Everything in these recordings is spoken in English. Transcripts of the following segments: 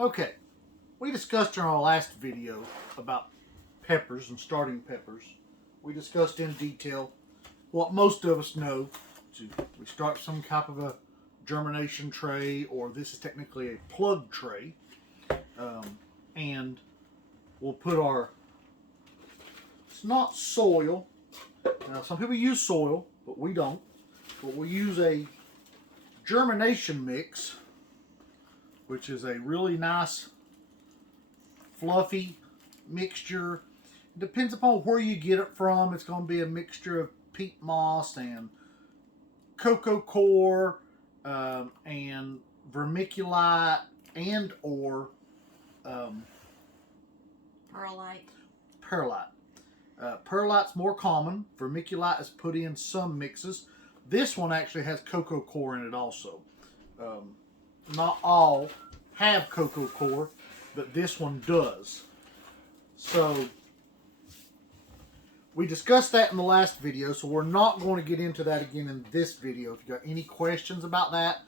Okay, we discussed in our last video about peppers and starting peppers. We discussed in detail what most of us know. We start some type of a germination tray, or this is technically a plug tray, and we'll put our, it's not soil. Now some people use soil, but we don't. But we'll use a germination mix, which is a really nice fluffy mixture. It depends upon where you get it from. It's going to be a mixture of peat moss and cocoa coir and vermiculite and or perlite. Perlite's more common. Vermiculite is put in some mixes. This one actually has cocoa coir in it also. Not all have cocoa coir, but this one does. So we discussed that in the last video, so we're not going to get into that again in this video. If you got any questions about that,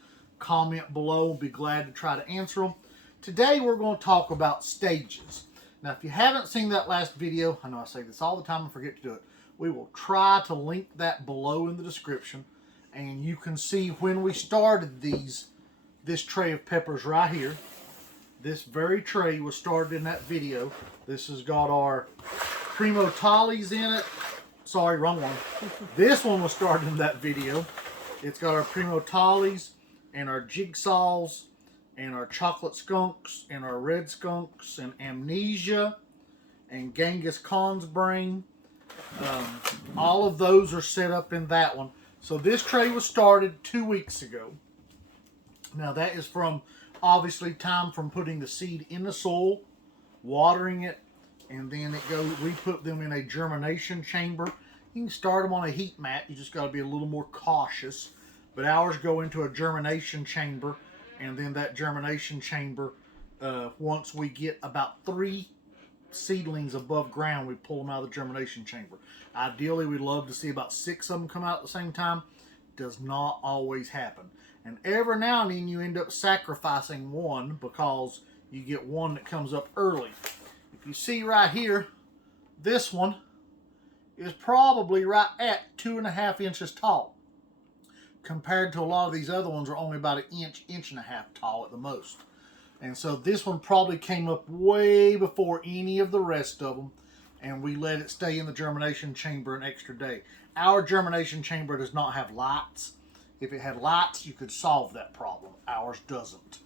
comment below. We'll be glad to try to answer them. Today we're going to talk about stages. Now if you haven't seen that last video, I know I say this all the time and forget to do it, we will try to link that below in the description, and you can see when we started this tray of peppers right here. This very tray was started in that video. This has got our fertilize in it. Sorry, wrong one. This one was started in that video. It's got our fertilize and our jigsaws and our chocolate skunks and our red skunks and amnesia and Genghis Khan's brain. All of those are set up in that one. So this tray was started 2 weeks ago. Now that is from obviously time from putting the seed in the soil, watering it, and then we put them in a germination chamber. You can start them on a heat mat. You just got to be a little more cautious. But ours go into a germination chamber, and then that germination chamber, once we get about 3 seedlings above ground, we pull them out of the germination chamber. Ideally, we'd love to see about 6 of them come out at the same time. Does not always happen. And every now and then you end up sacrificing one because you get one that comes up early. If you see right here, this one is probably right at 2.5 inches tall, compared to a lot of these other ones are only about an inch, inch and a half tall at the most. And so this one probably came up way before any of the rest of them, and we let it stay in the germination chamber an extra day. Our germination chamber does not have lights. If it had lights, you could solve that problem. Ours doesn't.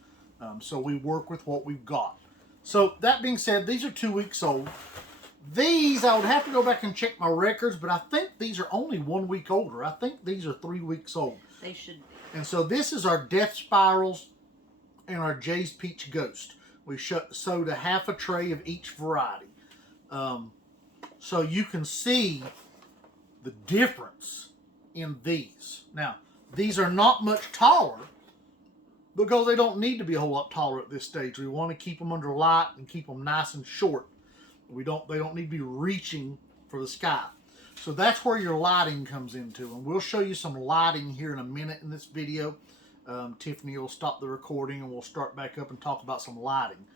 So we work with what we've got. So that being said, these are 2 weeks old. These, I would have to go back and check my records, but I think these are only 1 week older. I think these are 3 weeks old. They should be. And so this is our Death Spirals and our Jay's Peach Ghost. We sowed a half a tray of each variety. So you can see the difference in these. Now, these are not much taller because they don't need to be a whole lot taller at this stage. We want to keep them under light and keep them nice and short. They don't need to be reaching for the sky. So that's where your lighting comes into. And we'll show you some lighting here in a minute in this video. Tiffany will stop the recording and we'll start back up and talk about some lighting.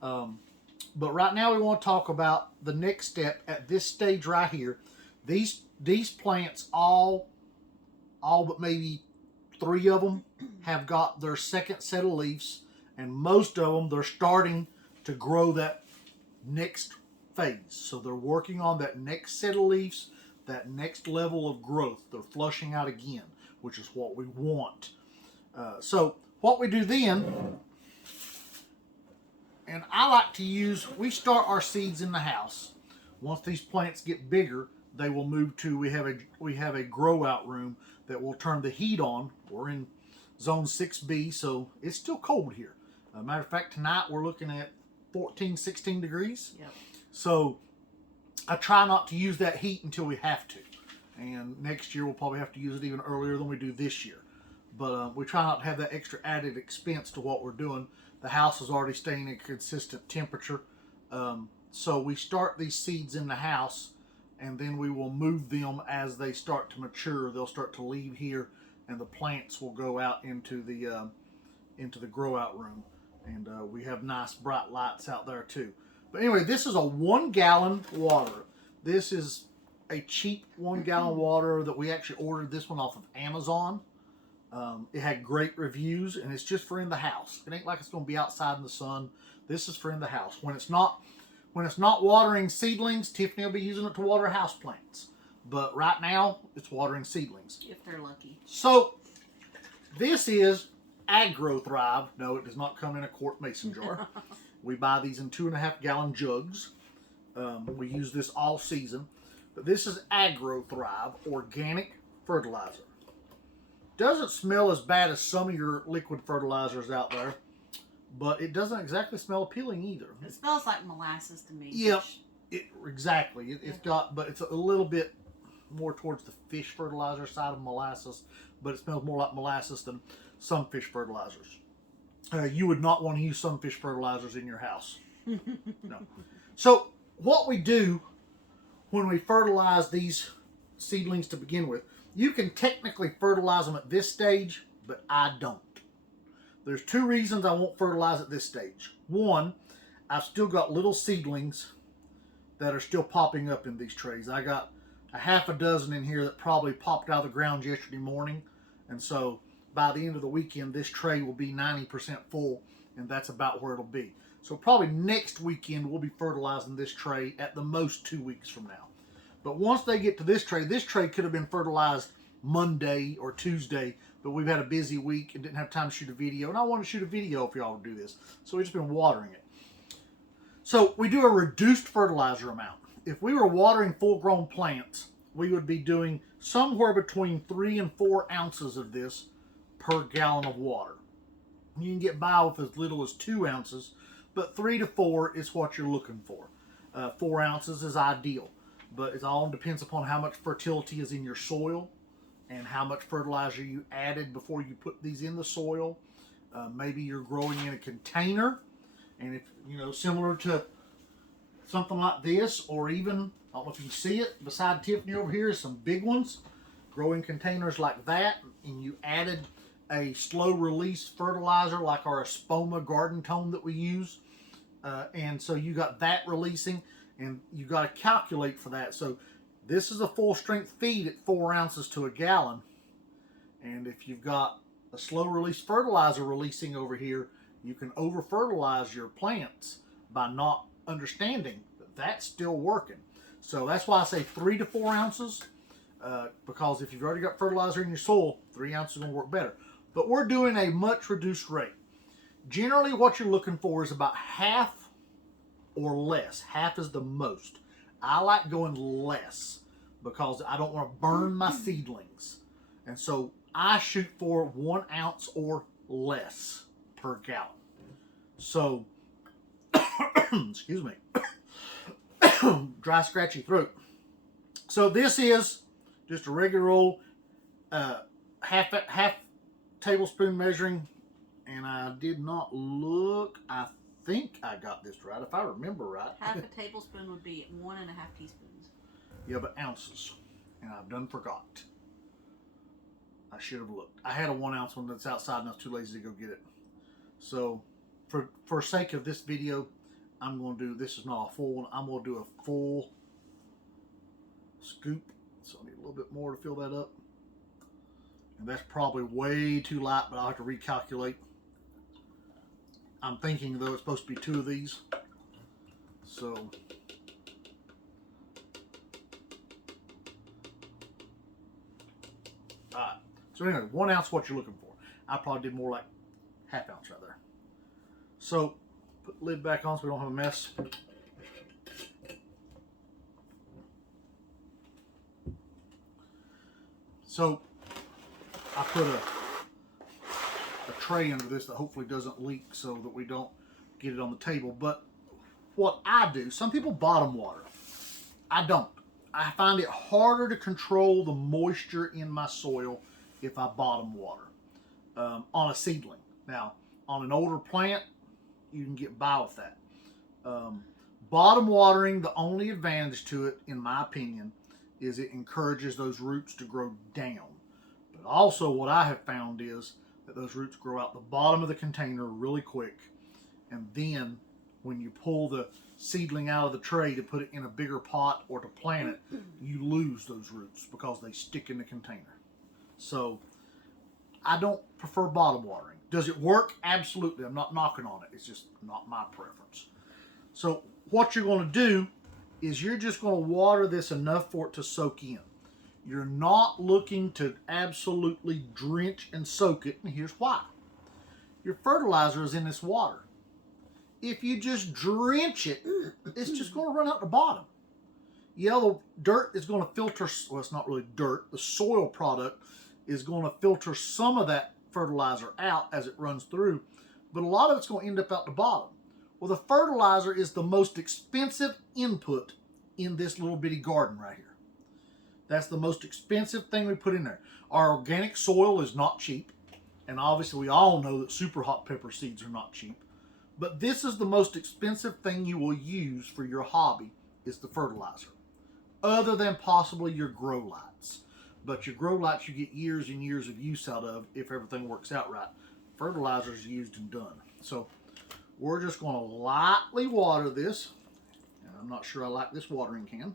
But right now we want to talk about the next step at this stage right here. These plants, all but maybe 3 of them have got their second set of leaves, and most of them, they're starting to grow that next phase. So they're working on that next set of leaves, that next level of growth. They're flushing out again, which is what we want. So what we do then, and I like to use, we start our seeds in the house. Once these plants get bigger, they will move to, we have a grow out room that will turn the heat on. We're in zone 6B, so it's still cold here. Matter of fact, tonight we're looking at 14, 16 degrees. Yep. So I try not to use that heat until we have to. And next year we'll probably have to use it even earlier than we do this year. But we try not to have that extra added expense to what we're doing. The house is already staying at a consistent temperature. So we start these seeds in the house, and then we will move them as they start to mature. They'll start to leave here, and the plants will go out into the grow out room. And we have nice bright lights out there too. But anyway, this is a 1 gallon water. This is a cheap 1 gallon water that we actually ordered this one off of Amazon. It had great reviews, and it's just for in the house. It ain't like it's going to be outside in the sun. This is for in the house. When it's not watering seedlings, Tiffany will be using it to water houseplants. But right now, it's watering seedlings. If they're lucky. So, this is Agro Thrive. No, it does not come in a quart mason jar. We buy these in 2.5 gallon jugs. We use this all season. But this is Agro Thrive organic fertilizer. Doesn't smell as bad as some of your liquid fertilizers out there, but it doesn't exactly smell appealing either. It smells like molasses to me. Yep, exactly. It's got, but it's a little bit more towards the fish fertilizer side of molasses, but it smells more like molasses than some fish fertilizers. You would not want to use some fish fertilizers in your house. No. So what we do when we fertilize these seedlings to begin with, you can technically fertilize them at this stage, but I don't. There's 2 reasons I won't fertilize at this stage. One, I've still got little seedlings that are still popping up in these trays. I got a half a dozen in here that probably popped out of the ground yesterday morning. And so by the end of the weekend, this tray will be 90% full, and that's about where it'll be. So probably next weekend, we'll be fertilizing this tray at the most 2 weeks from now. But once they get to this tray could have been fertilized Monday or Tuesday, but we've had a busy week and didn't have time to shoot a video. And I want to shoot a video if y'all would do this. So we've just been watering it. So we do a reduced fertilizer amount. If we were watering full-grown plants, we would be doing somewhere between 3 and 4 ounces of this per gallon of water. You can get by with as little as 2 ounces, but 3 to 4 is what you're looking for. 4 ounces is ideal. But it all depends upon how much fertility is in your soil and how much fertilizer you added before you put these in the soil. Maybe you're growing in a container, and if similar to something like this, or even, I don't know if you can see it, beside Tiffany over here is some big ones, growing containers like that, and you added a slow release fertilizer like our Espoma garden tone that we use, and so you got that releasing. And you got to calculate for that. So this is a full strength feed at 4 ounces to a gallon. And if you've got a slow release fertilizer releasing over here, you can over fertilize your plants by not understanding that that's still working. So that's why I say 3 to 4 ounces, because if you've already got fertilizer in your soil, 3 ounces is going to work better. But we're doing a much reduced rate. Generally what you're looking for is about half or less. Half is the most. I like going less because I don't want to burn my seedlings. And so I shoot for 1 ounce or less per gallon. So, excuse me, dry scratchy throat. So this is just a regular old half tablespoon measuring, and I did not look. I think I got this right, if I remember right. Half a tablespoon would be 1.5 teaspoons. Yeah, but ounces, and I've done forgot. I should have looked. I had a 1 ounce one that's outside, and I was too lazy to go get it. So, for sake of this video, I'm going to do, this is not a full one, I'm going to do a full scoop. So I need a little bit more to fill that up. And that's probably way too light, but I'll have to recalculate. I'm thinking, though, it's supposed to be 2 of these. So, alright. So anyway, 1 ounce is what you're looking for. I probably did more like ½ ounce right there. So, put the lid back on so we don't have a mess. So, I put a tray under this that hopefully doesn't leak so that we don't get it on the table. But what I do, some people bottom water. I don't. I find it harder to control the moisture in my soil if I bottom water on a seedling. Now, on an older plant, you can get by with that. Bottom watering, the only advantage to it, in my opinion, is it encourages those roots to grow down. But also what I have found is that those roots grow out the bottom of the container really quick. and then when you pull the seedling out of the tray to put it in a bigger pot or to plant it, you lose those roots because they stick in the container. So I don't prefer bottom watering. Does it work? Absolutely. I'm not knocking on it. It's just not my preference. So what you're going to do is you're just going to water this enough for it to soak in. You're not looking to absolutely drench and soak it, and here's why. Your fertilizer is in this water. If you just drench it, it's just going to run out the bottom. Yeah, the dirt is going to filter, well, it's not really dirt, the soil product is going to filter some of that fertilizer out as it runs through, but a lot of it's going to end up out the bottom. Well, the fertilizer is the most expensive input in this little bitty garden right here. That's the most expensive thing we put in there. Our organic soil is not cheap, and obviously we all know that super hot pepper seeds are not cheap. But this is the most expensive thing you will use for your hobby is the fertilizer. Other than possibly your grow lights. But your grow lights you get years and years of use out of if everything works out right. Fertilizer is used and done. So we're just going to lightly water this. And I'm not sure I like this watering can.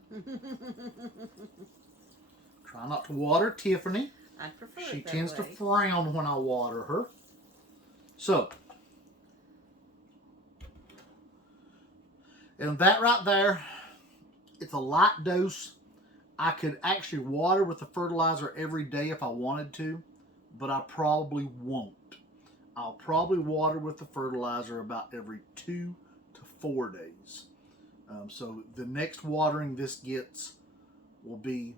Try not to water Tiffany. I prefer She it that tends to way. frown when I water her. So, and that right there, it's a light dose. I could actually water with the fertilizer every day if I wanted to, but I probably won't. I'll probably water with the fertilizer about every 2 to 4 days. So the next watering this gets will be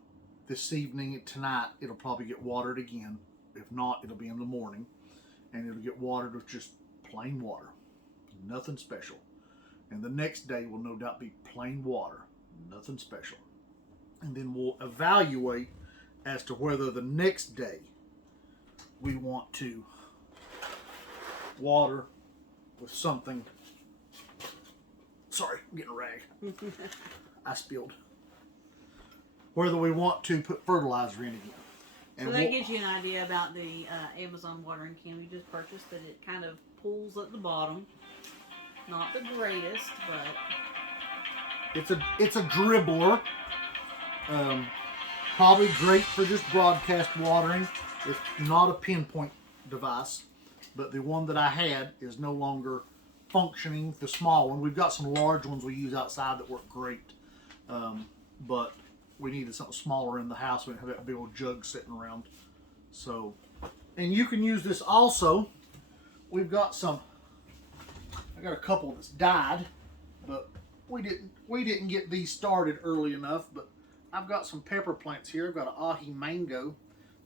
this evening. Tonight it'll probably get watered again. If not, it'll be in the morning, and it'll get watered with just plain water, nothing special. And the next day will no doubt be plain water, nothing special. And then we'll evaluate as to whether the next day we want to water with something. Sorry, I'm getting a rag. I spilled. Whether we want to put fertilizer in again. And So that gives you an idea about the Amazon watering can we just purchased, that it kind of pulls at the bottom. Not the greatest, but it's a dribbler. Probably great for just broadcast watering. It's not a pinpoint device, but the one that I had is no longer functioning. The small one. We've got some large ones we use outside that work great, but we needed something smaller in the house. We didn't have that big old jug sitting around. So, and you can use this also. We've got some. I got a couple that's died, but we didn't get these started early enough. But I've got some pepper plants here. I've got an ahi mango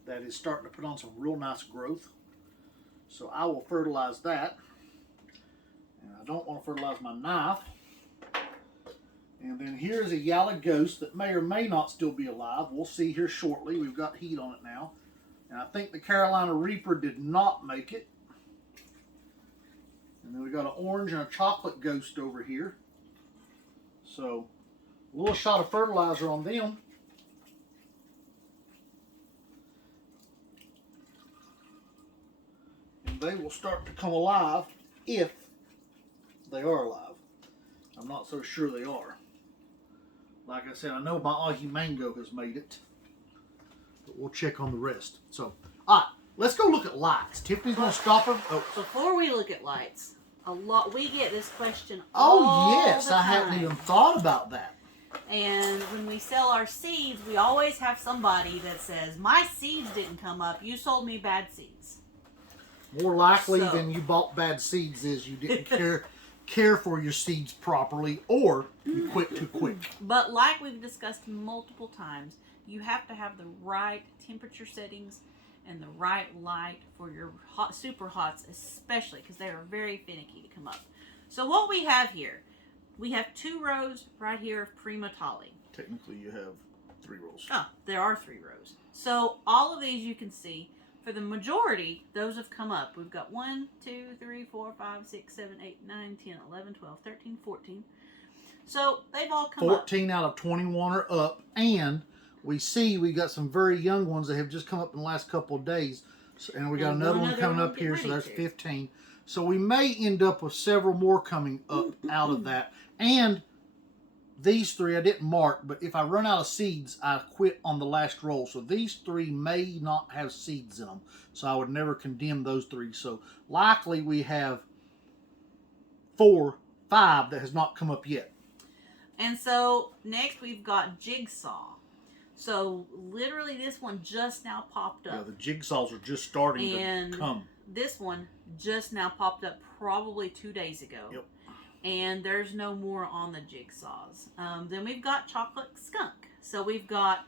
that is starting to put on some real nice growth. So I will fertilize that. And I don't want to fertilize my knife. And then here's a yellow ghost that may or may not still be alive. We'll see here shortly. We've got heat on it now. And I think the Carolina Reaper did not make it. And then we got an orange and a chocolate ghost over here. So a little shot of fertilizer on them. And they will start to come alive if they are alive. I'm not so sure they are. Like I said, I know my ahi mango has made it. But we'll check on the rest. So, alright, let's go look at lights. Tiffany's going to stop her. Oh. Before we look at lights, we get this question Oh, all yes, the I time. hadn't even thought about that. And when we sell our seeds, we always have somebody that says, my seeds didn't come up, you sold me bad seeds. More likely So- than you bought bad seeds is you didn't care for your seeds properly, or you quit too quick. But like we've discussed multiple times, you have to have the right temperature settings and the right light for your hot, super hots, especially because they are very finicky to come up. So what we have here, we have 2 rows right here of Prima Tolly. Technically, you have 3 rows. Oh, there are 3 rows. So all of these you can see, for the majority, those have come up. We've got 1, 2, 3, 4, 5, 6, 7, 8, 9, 10, 11, 12, 13, 14. So they've all come up. 14 out of 21 are up, and we got some very young ones that have just come up in the last couple of days. So, and we got And another one another coming one up getting here, so ready that's to. 15. So we may end up with several more coming up out of that. And these 3 I didn't mark, but if I run out of seeds, I quit on the last roll. So these 3 may not have seeds in them. So I would never condemn those 3. So likely we have 4, 5 that has not come up yet. And so next we've got Jigsaw. So literally this one just now popped up. Yeah, the jigsaws are just starting to come. This one just now popped up probably 2 days ago. Yep. And there's no more on the jigsaws. Then we've got Chocolate Skunk. So we've got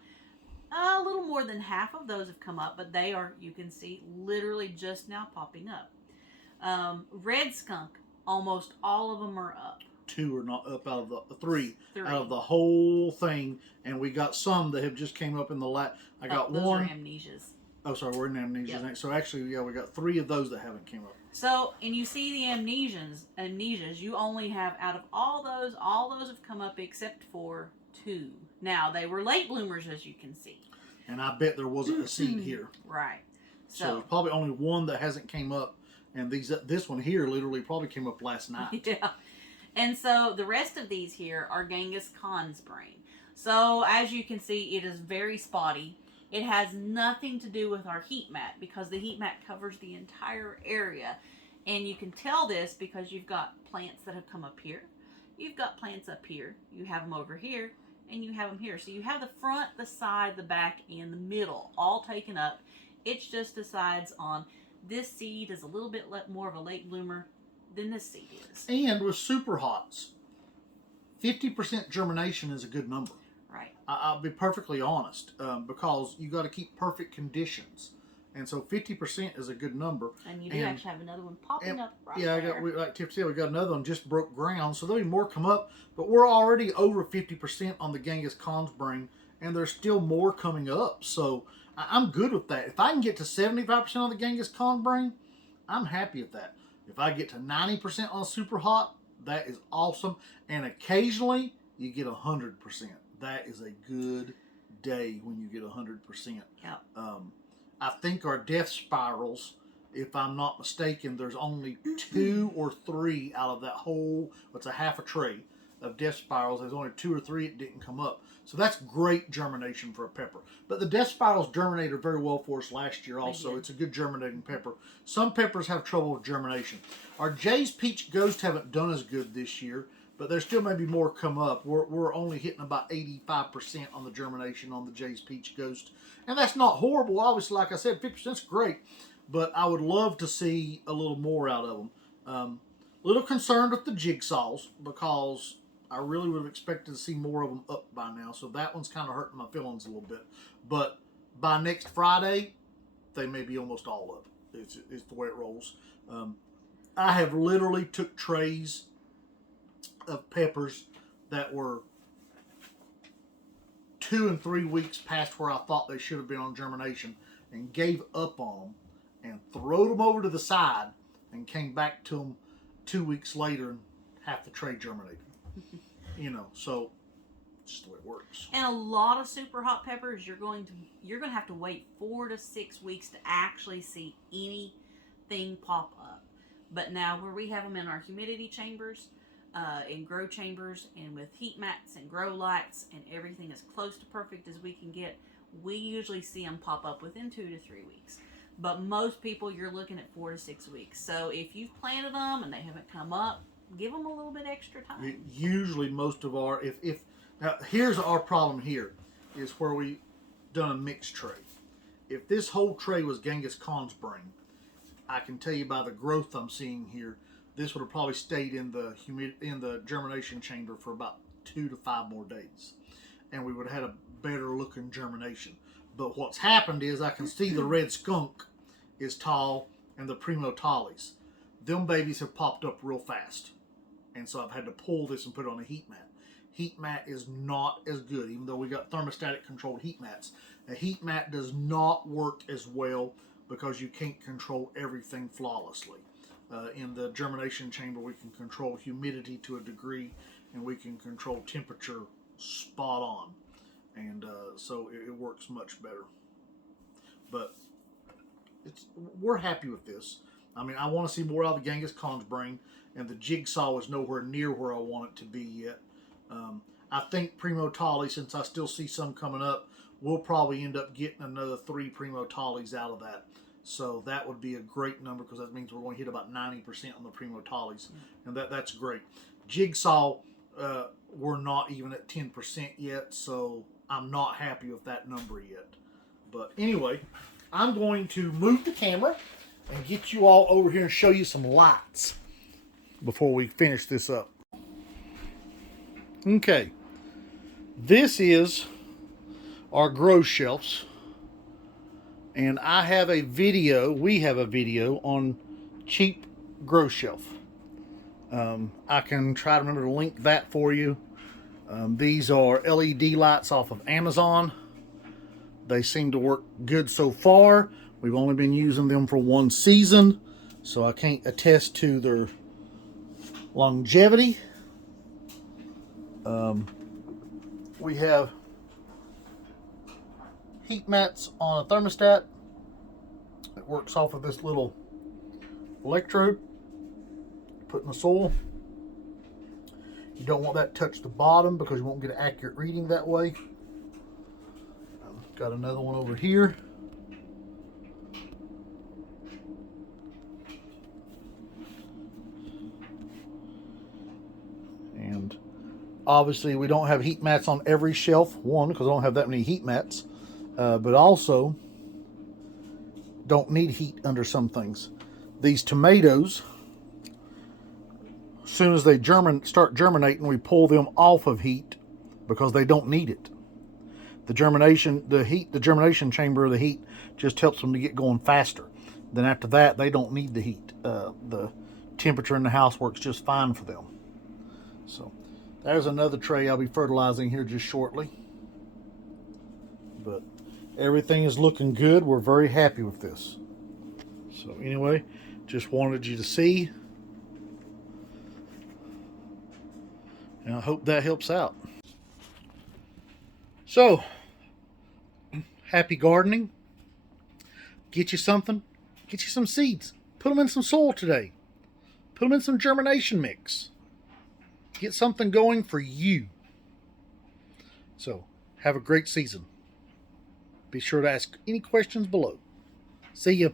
a little more than half of those have come up, but they are, you can see, literally just now popping up. Red Skunk, almost all of them are up. 2 are not up out of the 3 out of the whole thing, and we got some that have just came up in the last. I got those one. Are amnesias. Oh, sorry, we're in amnesias Yep. next. So actually, yeah, we got 3 of those that haven't came up. So, and you see the amnesias, you only have, out of all those have come up except for 2. Now, they were late bloomers, as you can see. And I bet there wasn't a seed here. Right. So there's probably only one that hasn't came up, and this one here literally probably came up last night. Yeah. And so the rest of these here are Genghis Khan's brain. So as you can see, it is very spotty. It has nothing to do with our heat mat because the heat mat covers the entire area. And you can tell this because you've got plants that have come up here. You've got plants up here. You have them over here. And you have them here. So you have the front, the side, the back, and the middle all taken up. It just decides on this seed is a little bit more of a late bloomer than this seed is. And with super hots, 50% germination is a good number. Right. I'll be perfectly honest, because you got to keep perfect conditions, and so 50% is a good number. And you do actually have another one popping up right there. there. Like Tiff said, we got another one just broke ground, so there'll be more come up. But we're already over 50% on the Genghis Khan's brain, and there's still more coming up. So I'm good with that. If I can get to 75% on the Genghis Khan brain, I'm happy with that. If I get to 90% on super hot, that is awesome. And occasionally, you get 100%. That is a good day when you get 100%. Yep. I think our death spirals, if I'm not mistaken, there's only 2 or 3 out of that whole, what's a half a tray of death spirals. There's only 2 or 3 that didn't come up. So that's great germination for a pepper. But the death spirals germinated very well for us last year also. It's a good germinating pepper. Some peppers have trouble with germination. Our Jay's Peach Ghost haven't done as good this year, but there still may be more come up. We're only hitting about 85% on the germination on the Jay's Peach Ghost. And that's not horrible. Obviously, like I said, 50% is great. But I would love to see a little more out of them. A little concerned with the jigsaws because I really would have expected to see more of them up by now. So that one's kind of hurting my feelings a little bit. But by next Friday, they may be almost all up. It's the way it rolls. I have literally took trays of peppers that were 2 and 3 weeks past where I thought they should have been on germination and gave up on them and throwed them over to the side and came back to them 2 weeks later and half the tray germinated. So it's just the way it works. And a lot of super hot peppers, you're going to have to wait 4 to 6 weeks to actually see anything pop up. But now where we have them in our humidity chambers, in grow chambers, and with heat mats and grow lights and everything as close to perfect as we can get, we usually see them pop up within 2 to 3 weeks. But most people, you're looking at 4 to 6 weeks. So if you've planted them and they haven't come up, give them a little bit extra time. Usually most of our, now here's our problem here, is where we done a mixed tray. If this whole tray was Genghis Khan's brain, I can tell you by the growth I'm seeing here, this would have probably stayed in the germination chamber for about 2 to 5 more days, and we would have had a better looking germination. But what's happened is I can see the red skunk is tall and the primo tallies. Them babies have popped up real fast, and so I've had to pull this and put it on a heat mat. Heat mat is not as good, even though we got thermostatic controlled heat mats. A heat mat does not work as well because you can't control everything flawlessly. In the germination chamber, we can control humidity to a degree, and we can control temperature spot on. And so it works much better. But we're happy with this. I mean, I want to see more out of the Genghis-Khan's brain, and the jigsaw is nowhere near where I want it to be yet. I think Primo Tali, since I still see some coming up, we'll probably end up getting another 3 Primo Talis out of that. So that would be a great number, because that means we're going to hit about 90% on the Primo Talis, and that's great. Jigsaw, we're not even at 10% yet, so I'm not happy with that number yet. But anyway, I'm going to move the camera and get you all over here and show you some lights before we finish this up. Okay, this is our grow shelves, and we have a video on cheap grow shelf. I can try to remember to link that for you. These are LED lights off of Amazon. They seem to work good so far. We've only been using them for 1 season, so I can't attest to their longevity. We have heat mats on a thermostat. It works off of this little electrode. Put in the soil. You don't want that to touch the bottom because you won't get an accurate reading that way. Got another one over here. And obviously we don't have heat mats on every shelf. One, because I don't have that many heat mats. But also don't need heat under some things. These tomatoes, as soon as they start germinating, we pull them off of heat because they don't need it. The germination chamber of the heat just helps them to get going faster. Then after that, they don't need the heat. The temperature in the house works just fine for them. So there's another tray I'll be fertilizing here just shortly. But everything is looking good. We're very happy with this. So anyway, just wanted you to see. And I hope that helps out. So, happy gardening. Get you something. Get you some seeds. Put them in some soil today. Put them in some germination mix. Get something going for you. So, have a great season. Be sure to ask any questions below. See ya.